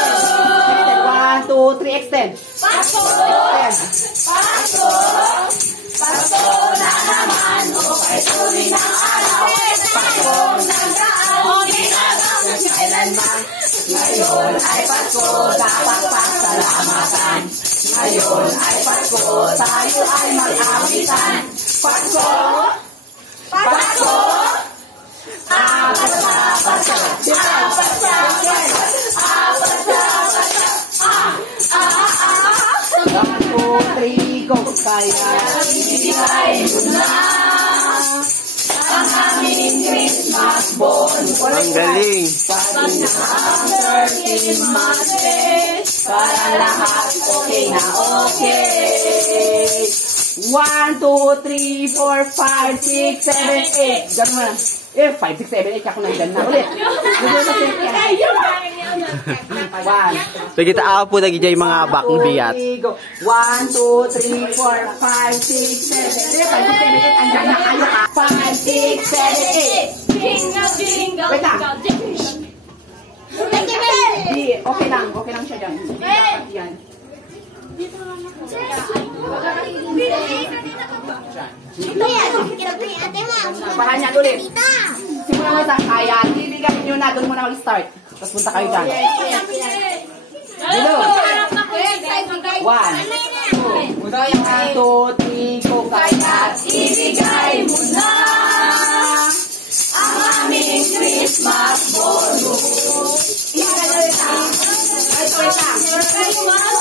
One, two, three, extend. Pasko! Pasko! Pasko na naman, okay tuloy ng araw. Pasko nagdaan, ginagawa kailanman. Ngayon ay Pasko, dapat pasalamatan. Ngayon ay Pasko, tayo ay mag-awitan. Pasko! Pasko! Apat sa basa! Apat sa basa! Apat sa basa! One, two, three, go. Kaya ibigay mo na ang aming Christmas bonus. Ang galing. After Christmas Day, para lahat okay na okay. 1, 2, 3, 4, 5, 6, 7, 8. Ganun mo na. 5, 6, 7, 8. Ako nandyan na. Ulit. One. So kita ako po nag-ijay mga bakong biyat. 1, 2, 3, 4, 5, 6, 7, 8. 5, 6, 7, 8. Andyan na kayo. 5, 6, 7, 8. Jingle, jingle, Wait lang. jingle. Okay lang. Okay lang siya dyan. Yan. Bahan niya ulit. Simulan mo sa kaya. Ibigay nyo na. Doon muna mag-start. Tapos punta kayo dyan. Dilo. 1, 2, 3, go. Kaya't ibigay mo na ang aming Christmas bonus. Ay, wait lang.